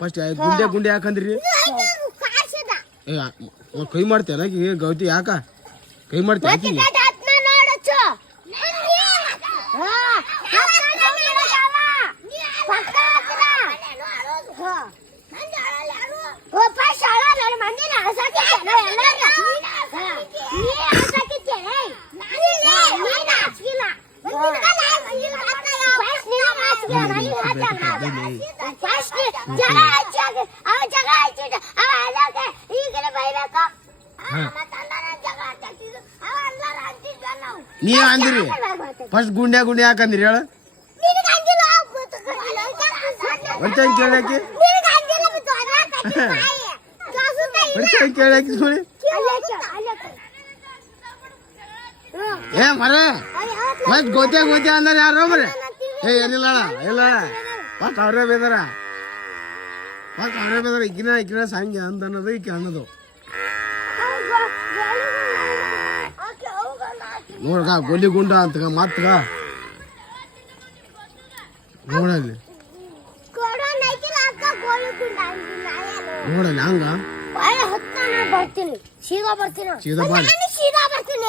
first ಗುಂಡೆ ಗುಂಡೆ ಯಾಕಂದ್ರಿ ಕೈ ಮಾಡ್ತೇನ ಗೌತಿ ಯಾಕ ಕೈ ಮಾಡ್ತೇನೆ ನೀ ಅಂದಿರಿ ಫಸ್ಟ್ ಗುಂಡೆ ಗುಂಡೆ ಯಾಕಂದ್ರಿ ಹೇಳ ಕೇಳಾಕಿ ಕೇಳಾಕಿ ನೋಡಿ ಏ ಮರೆ ಫಸ್ಟ್ ಗೋತೆ ಗೋತೆ ಅಂದ್ರ ಯಾರು ಮರೆ ಏ ಏನಿಲ್ಲ ಇಲ್ಲ ಫಸ್ಟ್ ಅವ್ರೇ ಬೇದಾರ ಇಕ್ಕಿನ ಸಂಗೆ ಅಂತ ಅನ್ನೋದು ಈಕೆ ಅನ್ನೋದು ನೋಡ್ಗ ಗೋಲಿ ಗುಂಡ ಅಂತ ಮಾತ್ಗ ನೋಡಲ್ಲಿ ನೋಡಲ್ಲಿ ಹಂಗ ಬರ್ತೀನಿ ಸೀದಾ ಬರ್ತೀನಿ ಸೀದಾ ಬರ್ತೀನಿ